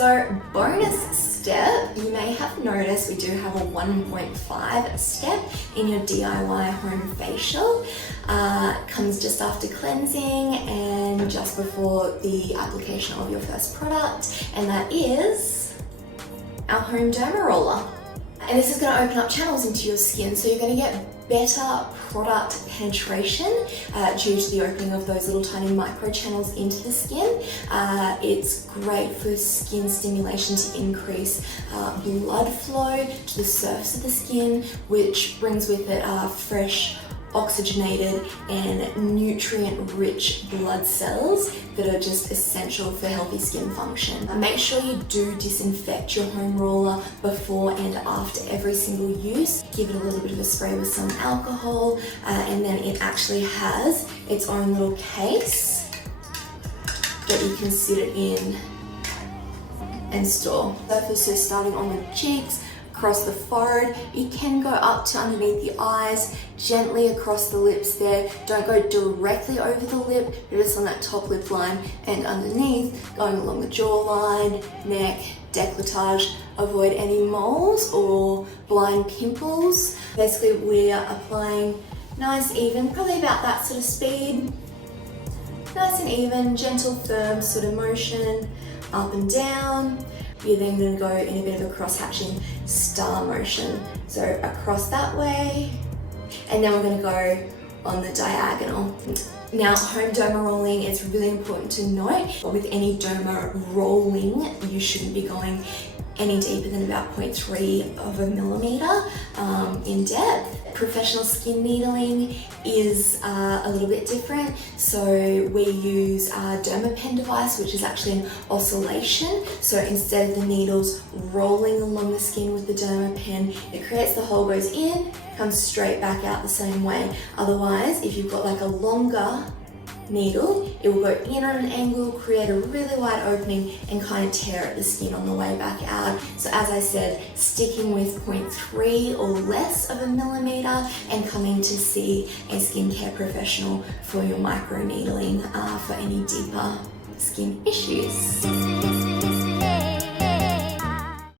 So bonus step, you may have noticed we do have a 1.5 step in your DIY home facial. Comes just after cleansing and just before the application of your first product, and that is our home Dermaroller. And this is going to open up channels into your skin, so you're going to get better product penetration due to the opening of those little tiny micro channels into the skin. It's great for skin stimulation to increase blood flow to the surface of the skin, which brings with it fresh, oxygenated and nutrient-rich blood cells that are just essential for healthy skin function. Make sure you do disinfect your home roller before and after every single use. Give it a little bit of a spray with some alcohol, and then it actually has its own little case that you can sit it in and store. So starting on the cheeks, across the forehead, it can go up to underneath the eyes, gently across the lips there. Don't go directly over the lip, you're just on that top lip line, and underneath, going along the jawline, neck, décolletage. Avoid any moles or blind pimples. Basically, we are applying nice, even, probably about that sort of speed. Nice and even, gentle, firm sort of motion, up and down. You're then going to go in a bit of a cross-hatching star motion. So across that way, and then we're going to go on the diagonal. Now, home derma rolling, it's really important to note, with any derma rolling, you shouldn't be going any deeper than about 0.3 of a millimeter in depth. Professional skin needling is a little bit different. So we use a Dermapen device, which is actually an oscillation. So instead of the needles rolling along the skin with the Dermapen, it creates the hole, goes in, comes straight back out the same way. Otherwise, if you've got like a longer needle, it will go in on an angle, create a really wide opening and kind of tear at the skin on the way back out. So as I said, sticking with 0.3 or less of a millimeter and coming to see a skincare professional for your micro needling for any deeper skin issues.